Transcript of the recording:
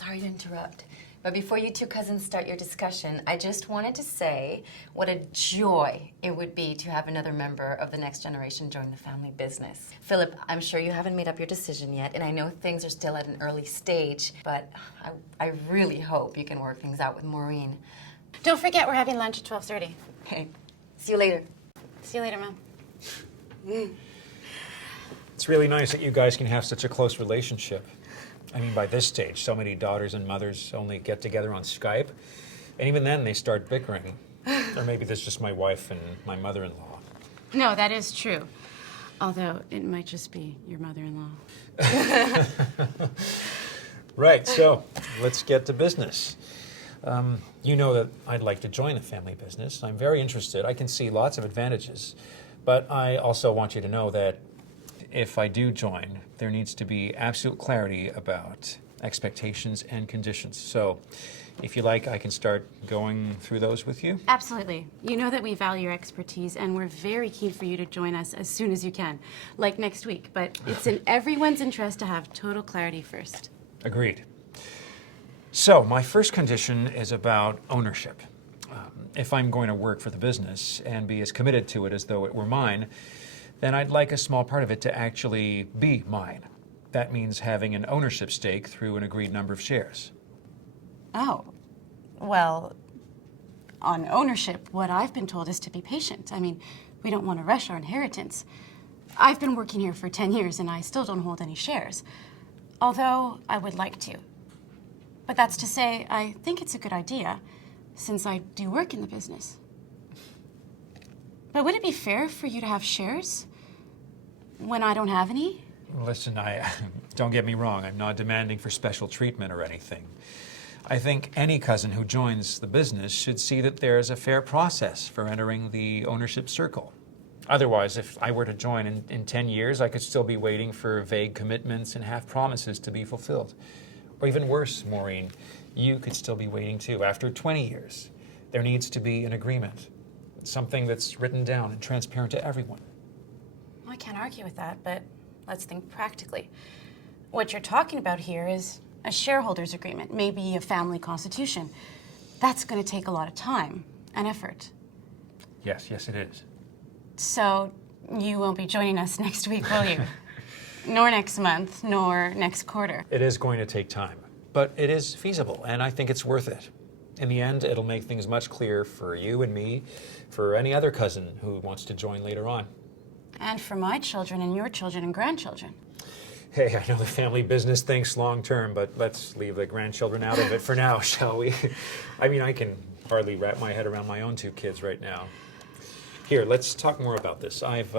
sorry to interrupt. But before you two cousins start your discussion, I just wanted to say what a joy it would be to have another member of the next generation join the family business. Philip, I'm sure you haven't made up your decision yet, and I know things are still at an early stage, but I really hope you can work things out with Maureen. Don't forget we're having lunch at 12:30. Okay, see you later. See you later, Mom. It's really nice that you guys can have such a close relationship. I mean, by this stage, so many daughters and mothers only get together on Skype, and even then they start bickering. Or maybe that's just my wife and my mother-in-law. No, that is true. Although it might just be your mother-in-law. Right, so let's get to business. You know that I'd like to join a family business. I'm very interested. I can see lots of advantages. But I also want you to know that if I do join, there needs to be absolute clarity about expectations and conditions. So if you like, I can start going through those with you. Absolutely. You know that we value your expertise, and we're very keen for you to join us as soon as you can, like next week. But it's in everyone's interest to have total clarity first. Agreed. So my first condition is about ownership. If I'm going to work for the business and be as committed to it as though it were mine, then I'd like a small part of it to actually be mine. That means having an ownership stake through an agreed number of shares. Oh, well, on ownership, what I've been told is to be patient. I mean, we don't want to rush our inheritance. I've been working here for 10 years and I still don't hold any shares, although I would like to. But that's to say, I think it's a good idea, since I do work in the business. But would it be fair for you to have shares when I don't have any? Listen, don't get me wrong, I'm not demanding for special treatment or anything. I think any cousin who joins the business should see that there's a fair process for entering the ownership circle. Otherwise, if I were to join in 10 years, I could still be waiting for vague commitments and half promises to be fulfilled. Or even worse, Maureen, you could still be waiting too. After 20 years, there needs to be an agreement. Something that's written down and transparent to everyone. Well, I can't argue with that, but let's think practically. What you're talking about here is a shareholders agreement, maybe a family constitution. That's going to take a lot of time and effort. Yes, it is. So you won't be joining us next week, will you? Nor next month, nor next quarter. It is going to take time, but it is feasible, and I think it's worth it. In the end, it'll make things much clearer for you and me, for any other cousin who wants to join later on. And for my children and your children and grandchildren. Hey, I know the family business thinks long term, but let's leave the grandchildren out of it for now, shall we? I mean, I can hardly wrap my head around my own two kids right now. Here, let's talk more about this. I've